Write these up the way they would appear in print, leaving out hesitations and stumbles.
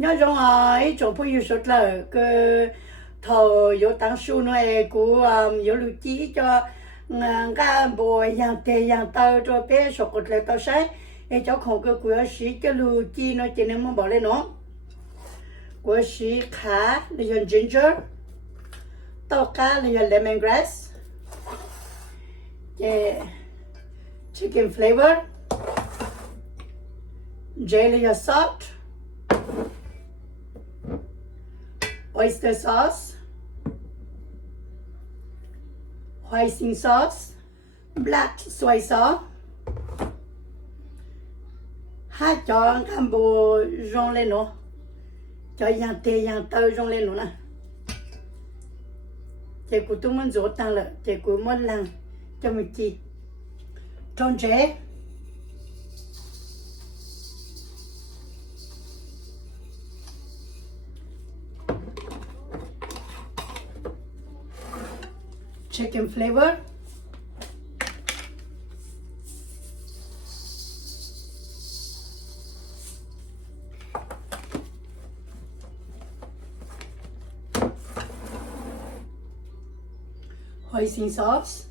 nhớ trong ấy chỗ phụ yêu sốt là cái thầu yếu tăng su nó của yếu lưu chí cho các bộ yang tê yang tao cho bé sốt cột lại tao sai ấy cháu không cái của sĩ cái lưu chí nó chỉ nên muốn bỏ lên nó của sĩ khá là dùng ginger tao cá là dùng lemongrass chicken flavor J là dùng salt oyster sauce, hoisin sauce, black soy sauce. Hai cho cam bồ rong lên nó, cho yang tê yang tao rong lên nó nè. Chỉ của tôi muốn rốt tăng là chỉ của muốn làm cho mình chi. Trong chế. Chicken flavor, hoisin sauce,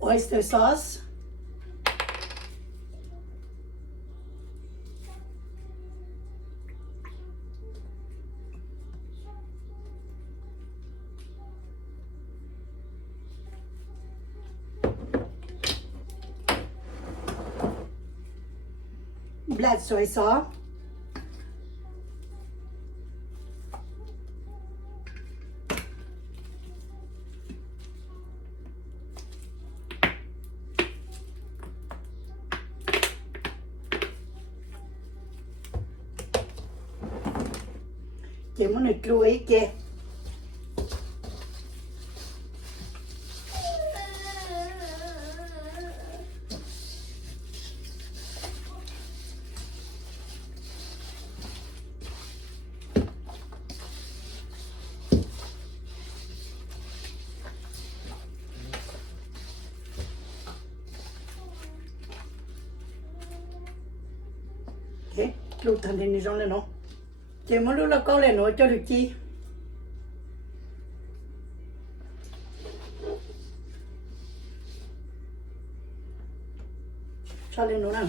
oyster sauce, black soy sauce, chỉ muốn được lưu ý kia. Okay, lưu thành hình trong này nó. Chỉ muốn lúc là câu lên nó cho được chi. Cho lên nó nào.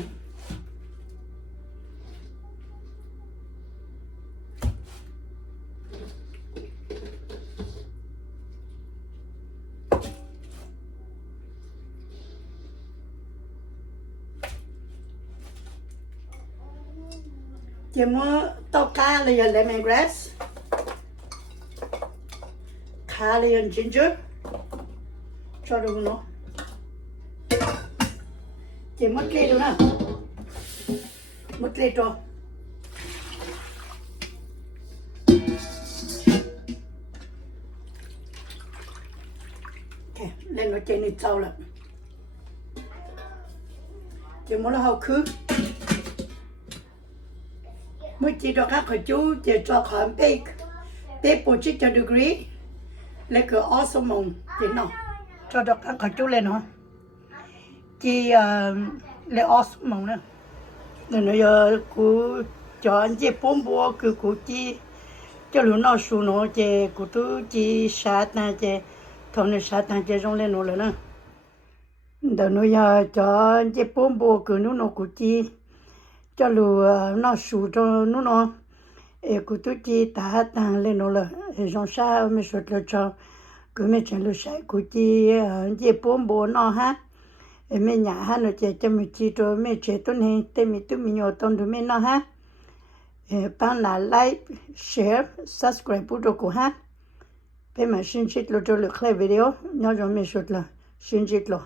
Chỉ muốn tao cá là dùng lemongrass, cá là dùng ginger, cho được nó. Chỉ mất lê đâu nè, mất lê cho. Ok, lên nó trên này sau là. Chỉ muốn là hậu khứ. Mới chỉ cho các chú chỉ cho khỏi bake bộ chích cho degree lấy cửa Hmong chỉ nó cho các chú lên nó chỉ lấy Hmong nữa rồi nó giờ của cho anh chị bốn bữa cứ của chị cho lúc nào xuống nó chị của tôi chị sát na chị thằng này sát na chị rong lên nó nữa rồi nó giờ cho anh chị bốn bữa cứ nó của chị cho lù nó sụt cho nó của tôi chỉ ta tăng lên nó là trong sao mới sụt là cho cứ mới chẳng lù sai của chị chị bốn bố nó ha mới nhà ha nó chỉ cho mình chỉ cho mới chỉ tuần hình tên mình tụi mình nhiều tuần rồi mới nó ha bạn là like share subscribe bút đồ của ha bây mà xin chích lo cho được video nhớ rồi mới sụt là xin chích lo